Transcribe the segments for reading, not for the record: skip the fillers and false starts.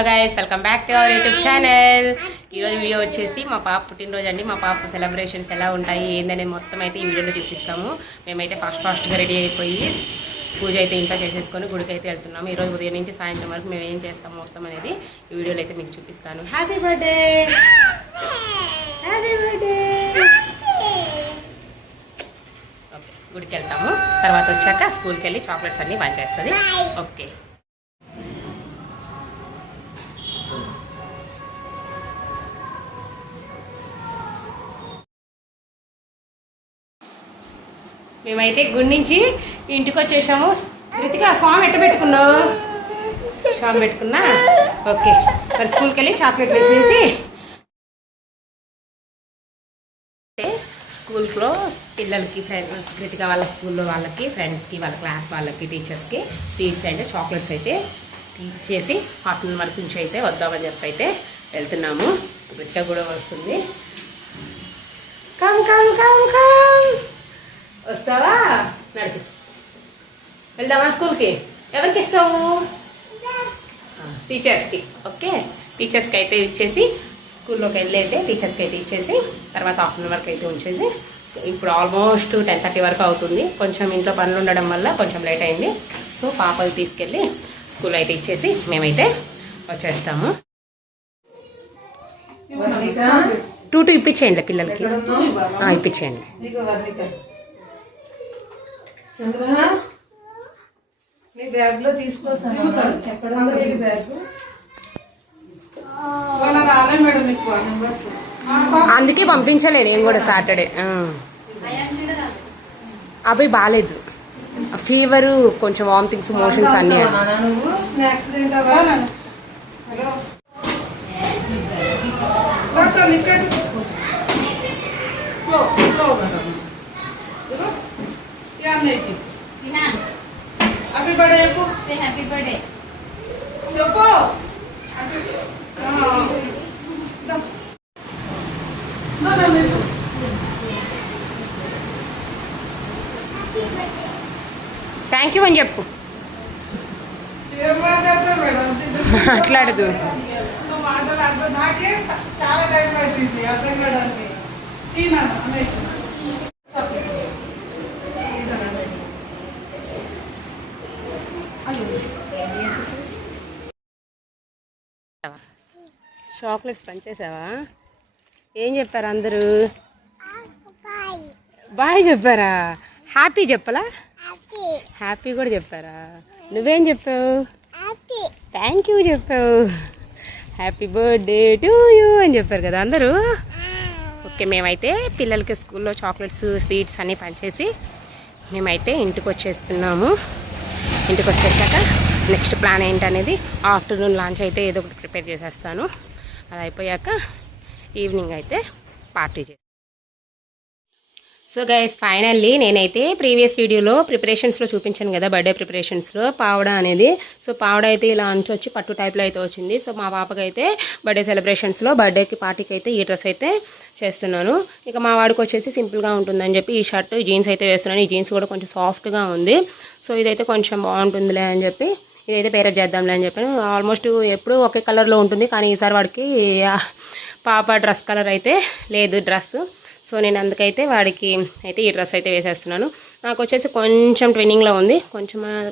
Hello guys, welcome back to our YouTube channel. ఈరోజు video వచ్చేసి మా పాప పుట్టినరోజు అండి. మా పాప సెలబ్రేషన్స్ ఎలా ఉంటాయి ఏందనేది మొత్తం అయితే ఈ వీడియోలో చూపిస్తాము. మేమైతే ఫాస్ట్గా రెడీ అయిపోయి పూజ అయితే ఇంట్లో చేసేసుకొని గుడికి అయితే వెళ్తున్నాము. ఈరోజు ఉదయం నుంచి సాయంత్రం వరకు మేము ఏం చేస్తాము మొత్తం అనేది ఈ వీడియోలో అయితే మీకు చూపిస్తాను. Happy birthday, happy birthday. Okay, గుడికి వెళ్తాము. తర్వాత వచ్చాక స్కూల్కి వెళ్ళి చాక్లెట్స్ అన్నీ పంచేస్తుంది. ఓకే, మేమైతే గుడి నుంచి ఇంటికి వచ్చేసాము. రితిక స్వామి ఎట్ట పెట్టుకున్నావు? స్వామి పెట్టుకున్నా. ఓకే, మరి స్కూల్కి వెళ్ళి చాక్లెట్ వేసేసి స్కూల్లో పిల్లలకి ఫ్రెండ్స్, రితిక వాళ్ళ స్కూల్లో వాళ్ళకి ఫ్రెండ్స్కి, వాళ్ళ క్లాస్ వాళ్ళకి, టీచర్స్కి స్వీట్స్ అంటే చాక్లెట్స్ అయితే ఇచ్చేసి ఆఫ్టర్నూన్ వరకు నుంచి అయితే వద్దామని చెప్పి అయితే వెళ్తున్నాము. రితిక కూడా వస్తుంది. కమ్ కమ్ కమ్ కమ్, వస్తావా? నడిచి వెళ్దామా స్కూల్కి? ఎవరికి ఇస్తావు? టీచర్స్కి. ఓకే, టీచర్స్కి అయితే ఇచ్చేసి స్కూల్లోకి వెళ్ళైతే టీచర్స్కి అయితే ఇచ్చేసి తర్వాత ఆఫ్టర్నూన్ వరకు అయితే ఉంచేసి ఇప్పుడు ఆల్మోస్ట్ 10:30 వరకు అవుతుంది. కొంచెం ఇంట్లో పనులు ఉండడం వల్ల కొంచెం లేట్ అయింది. సో పాపలు తీసుకెళ్ళి స్కూల్ అయితే ఇచ్చేసి మేమైతే వచ్చేస్తాము. 2 ఇప్పించేయండి పిల్లలకి, ఇప్పించేయండి. అందుకే పంపించలే నేను కూడా సాటర్డే. అబ్బాయి బాగాలేదు, ఫీవరు, కొంచెం వామిటింగ్స్, మోషన్స్ అన్నీ. హ్యాపీ బర్త్డే చెప్పు. సే హ్యాపీ బర్త్డే చెప్పు. థ్యాంక్ యూ అని చెప్పు. మాట్లాడదు. నాకే చాలా టైం పట్టింది అర్థం కావడానికి. చాక్లెట్స్ పంచేసావా? ఏం చెప్పారు అందరూ? బాయ్ చెప్పారా? హ్యాపీ చెప్పలా? హ్యాపీ కూడా చెప్పారా? నువ్వేం చెప్పావు? థ్యాంక్ యూ చెప్పావు. హ్యాపీ బర్త్డే టు యూ అని చెప్పారు కదా అందరూ. ఓకే, మేమైతే పిల్లలకి స్కూల్లో చాక్లెట్స్, స్వీట్స్ అన్నీ పంచేసి మేమైతే ఇంటికి వచ్చేస్తున్నాము. ఇంటికి వచ్చేసాక నెక్స్ట్ ప్లాన్ ఏంటనేది ఆఫ్టర్నూన్ లంచ్ అయితే ఏదో ఒకటి ప్రిపేర్ చేసేస్తాను. అది అయిపోయాక ఈవినింగ్ అయితే పార్టీ చేస్తాను. సో గైస్, ఫైనల్లీ నేనైతే ప్రీవియస్ వీడియోలో ప్రిపరేషన్స్లో చూపించాను కదా, బర్త్డే ప్రిపరేషన్స్లో పావడ అనేది. సో పావడ అయితే ఇలా అంచొచ్చి పట్టు టైప్లో అయితే వచ్చింది. సో మా పాపకి అయితే బర్త్డే సెలబ్రేషన్స్లో బర్త్డేకి పార్టీకి అయితే ఈ డ్రెస్ అయితే చేస్తున్నాను. ఇక మా వాడికి వచ్చేసి సింపుల్గా ఉంటుందని చెప్పి ఈ షర్ట్, జీన్స్ అయితే వేస్తున్నాను. ఈ జీన్స్ కూడా కొంచెం సాఫ్ట్గా ఉంది. సో ఇదైతే కొంచెం బాగుంటుందిలే అని చెప్పి ఇదైతే పేరప్ చేద్దాంలే అని చెప్పాను. ఆల్మోస్ట్ ఎప్పుడు ఒకే కలర్లో ఉంటుంది, కానీ ఈసారి వాడికి పాప డ్రెస్ కలర్ అయితే లేదు డ్రెస్. సో నేను అందుకైతే వాడికి అయితే ఈ డ్రెస్ అయితే వేసేస్తున్నాను. నాకు వచ్చేసి కొంచెం ట్విన్నింగ్లో ఉంది,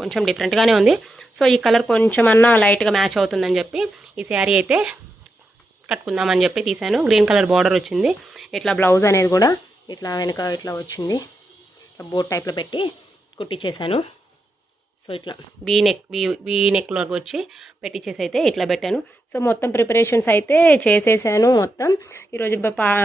కొంచెం డిఫరెంట్గానే ఉంది. సో ఈ కలర్ కొంచెం అన్నా లైట్గా మ్యాచ్ అవుతుందని చెప్పి ఈ శారీ అయితే కట్టుకుందామని చెప్పి తీసాను. గ్రీన్ కలర్ బార్డర్ వచ్చింది. ఇట్లా బ్లౌజ్ అనేది కూడా ఇట్లా వెనక ఇట్లా వచ్చింది, ఇట్లా బోట్ టైప్లో పెట్టి కుట్టించేసాను. సో ఇట్లా వీ నెక్లోకి వచ్చి పెట్టించేసి అయితే ఇట్లా పెట్టాను. సో మొత్తం ప్రిపరేషన్స్ అయితే చేసేసాను మొత్తం. ఈరోజు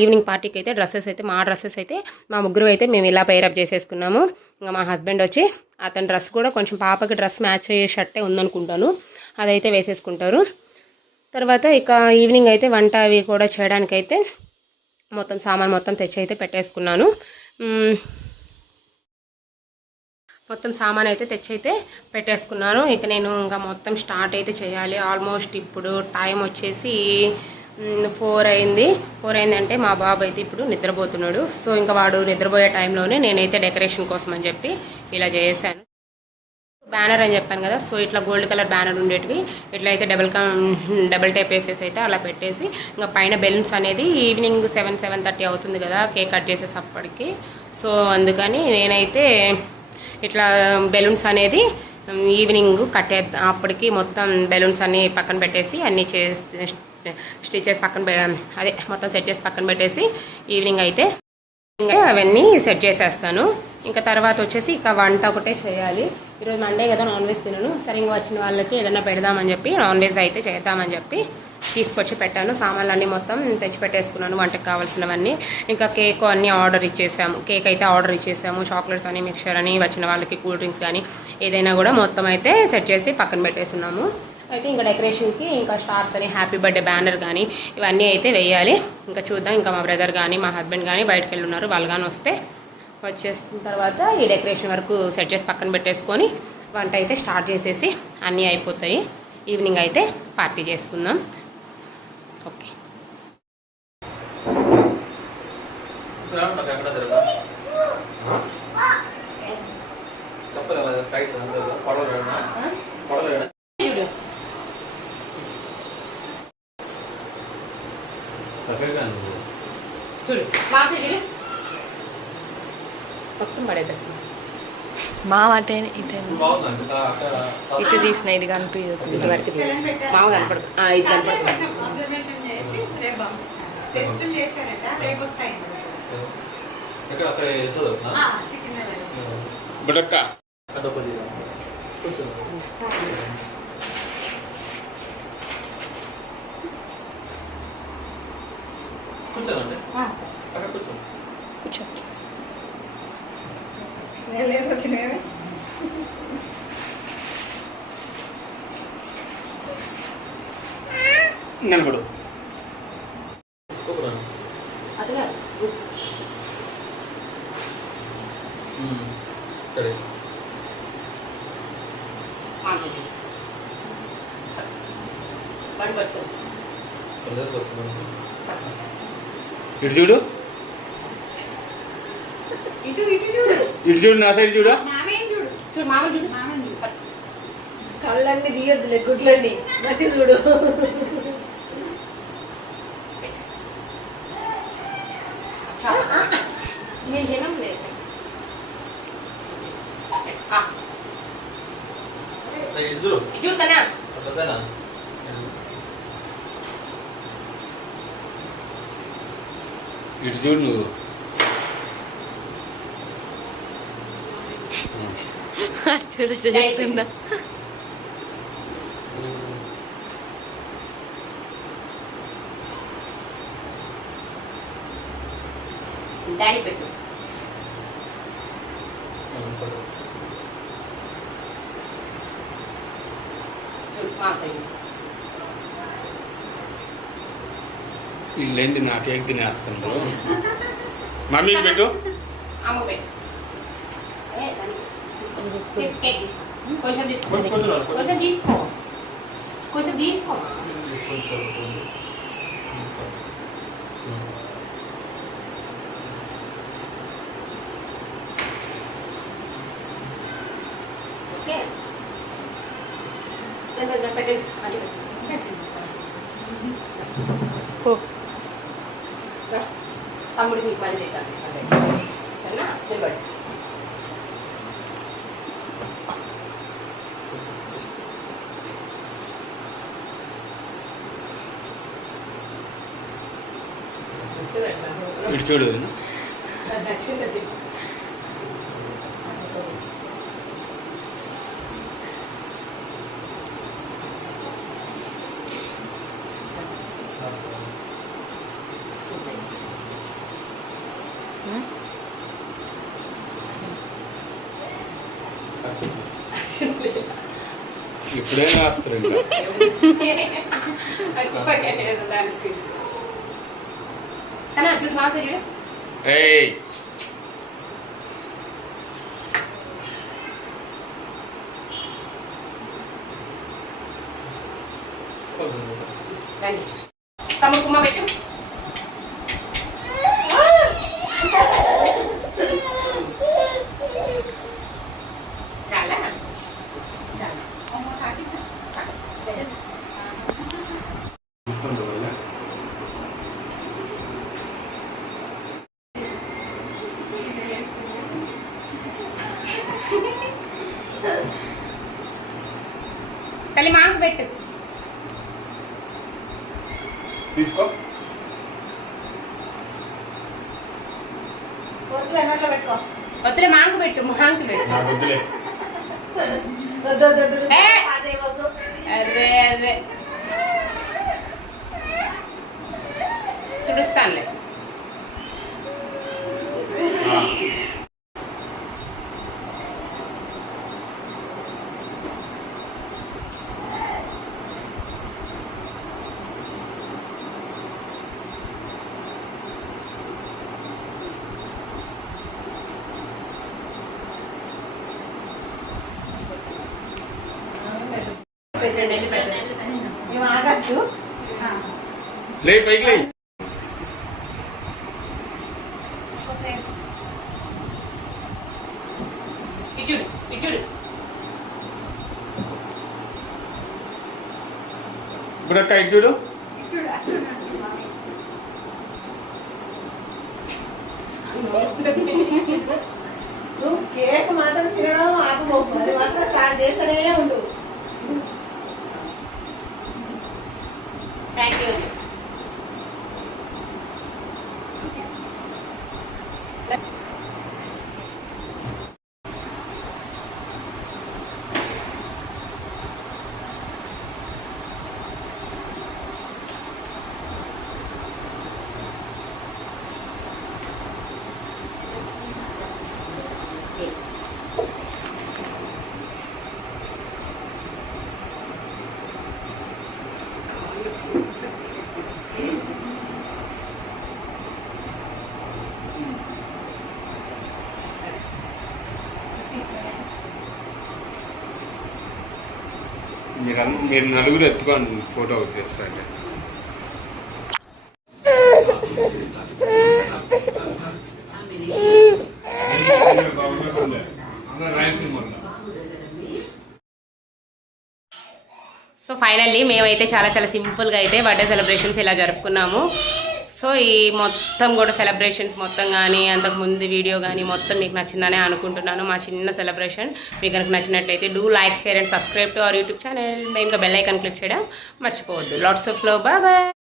ఈవినింగ్ పార్టీకి అయితే డ్రెస్సెస్ అయితే మా డ్రెస్సెస్ అయితే మా ముగ్గురు అయితే మేము ఇలా పేరప్ చేసేసుకున్నాము. ఇంకా మా హస్బెండ్ వచ్చి అతని డ్రెస్ కూడా కొంచెం పాపకి డ్రెస్ మ్యాచ్ అయ్యే షర్టే ఉందనుకుంటాను, అదైతే వేసేసుకుంటారు. తర్వాత ఇక ఈవినింగ్ అయితే వంట అవి కూడా చేయడానికైతే మొత్తం సామాన్ మొత్తం తెచ్చి అయితే పెట్టేసుకున్నాను. మొత్తం సామాన్ అయితే తెచ్చి అయితే పెట్టేసుకున్నాను. ఇక నేను ఇంకా మొత్తం స్టార్ట్ అయితే చేయాలి. ఆల్మోస్ట్ ఇప్పుడు టైం వచ్చేసి 4 అయింది. 4 అయిందంటే మా బాబు అయితే ఇప్పుడు నిద్రపోతున్నాడు. సో ఇంకా వాడు నిద్రపోయే టైంలోనే నేనైతే డెకరేషన్ కోసం అని చెప్పి ఇలా చేశాను. బ్యానర్ అని చెప్పాను కదా, సో ఇట్లా గోల్డ్ కలర్ బ్యానర్ ఉండేటివి ఇట్లా అయితే డబుల్ టేప్ వేసేసి అయితే అలా పెట్టేసి ఇంకా పైన బెలూన్స్ అనేది ఈవినింగ్ 7-7:30 అవుతుంది కదా కేక్ కట్ చేసేసప్పటికి. సో అందుకని నేనైతే ఇట్లా బెలూన్స్ అనేది ఈవినింగ్ కట్టేద్దాం, అప్పటికి మొత్తం బెలూన్స్ అన్నీ పక్కన పెట్టేసి అన్నీ స్టిచెస్ పక్కన అదే మొత్తం సెట్ చేసి పక్కన పెట్టేసి ఈవినింగ్ అయితే ఇంకా అవన్నీ సెట్ చేసేస్తాను. ఇంకా తర్వాత వచ్చేసి ఇక వంట ఒకటే చేయాలి. ఈరోజు మండే కదా, నాన్ వెజ్ తినను. సరే ఇంకా వచ్చిన వాళ్ళకి ఏదైనా పెడదామని చెప్పి నాన్ వెజ్ అయితే చేద్దామని చెప్పి తీసుకొచ్చి పెట్టాను. సామాన్లు అన్నీ మొత్తం తెచ్చి పెట్టేసుకున్నాను వంటకు కావాల్సినవన్నీ. ఇంకా కేక్ అన్నీ ఆర్డర్ ఇచ్చేసాము, కేక్ అయితే ఆర్డర్ ఇచ్చేసాము. చాక్లెట్స్ అని, మిక్చర్ అని, వచ్చిన వాళ్ళకి కూల్ డ్రింక్స్ కానీ ఏదైనా కూడా మొత్తం అయితే సెట్ చేసి పక్కన పెట్టేస్తున్నాము. అయితే ఇంకా డెకరేషన్కి ఇంకా స్టార్స్ అని, హ్యాపీ బర్త్డే బ్యానర్ కానీ ఇవన్నీ అయితే వేయాలి. ఇంకా చూద్దాం. ఇంకా మా బ్రదర్ కానీ మా హస్బెండ్ కానీ బయటకు వెళ్ళి ఉన్నారు, వాళ్ళు కానీ వచ్చేసిన తర్వాత ఈ డెకరేషన్ వరకు సెట్ చేసి పక్కన పెట్టేసుకొని వంట అయితే స్టార్ట్ చేసేసి అన్నీ అయిపోతాయి. ఈవినింగ్ అయితే పార్టీ చేసుకుందాం. ఓకే. చూడు మొత్తం పడేద్దాం. మా వాటే ఇటు తీసిన ఇది కనిపించదు, ఇటు వరకు మామ కనపడదు, ఇది కనపడుతుంది. కూర్చో. నిలబడు. ఇటు చూడు, ఇటు చూడు, నా సైడ్ చూడు. కళ్ళన్నీ తీయద్దులే, గుడ్లన్నీ మంచి చూడు. ఇటు చూడు నువ్వు. చూడ డాడీ పెట్టు. వీళ్ళేంది నా కేక్ తినేస్తుండ్రు. మమ్మీకి పెట్టు. అమ్మ పెట్టు. కొంచెం తీసుకో, కొంచెం తీసుకో, కొంచెం తీసుకో. ఓకే, పెట్టండి. తమ్ముడికి మీకు పని చేస్తాను, సరేనా? నిలబడి. ఇటు చూడు. ఇప్పుడే వేస్తారు ఇంకా. ఏయ్ తమ్ముడు కుమ్మ పెట్టు. చాలా తల్లి మాకు పెట్టు. తీసుకో. వద్దులే మాకు పెట్టు, మాకు పెట్టు. నాకు వద్దులే. అదే అదే తుడుస్తానులే. లే పైకి లే. ఇటుడు ఇటుడు. గుడక్క ఇటు చూడు. నువ్వు కేక్ మాత్రం తినడం ఆపబోకు, అది మాత్రం స్టార్ట్ చేస్తూనే ఉండు. Thank you. మీరు నలుగురు ఎత్తుకోండి, ఫోటో వచ్చేస్తాండి. సో ఫైనల్లీ మేమైతే చాలా చాలా సింపుల్గా అయితే బర్త్డే సెలబ్రేషన్స్ ఇలా జరుపుకున్నాము. సో ఈ మొత్తం కూడా సెలబ్రేషన్స్ మొత్తం కానీ అంతకుముందు వీడియో కానీ మొత్తం మీకు నచ్చిందనే అనుకుంటున్నాను. మా చిన్న సెలబ్రేషన్ మీకు కనుక నచ్చినట్లయితే do like, share and subscribe to our YouTube channel. ఇంకా బెల్ ఐకాన్ క్లిక్ చేయడం మర్చిపోవద్దు. Lots of love. Bye bye.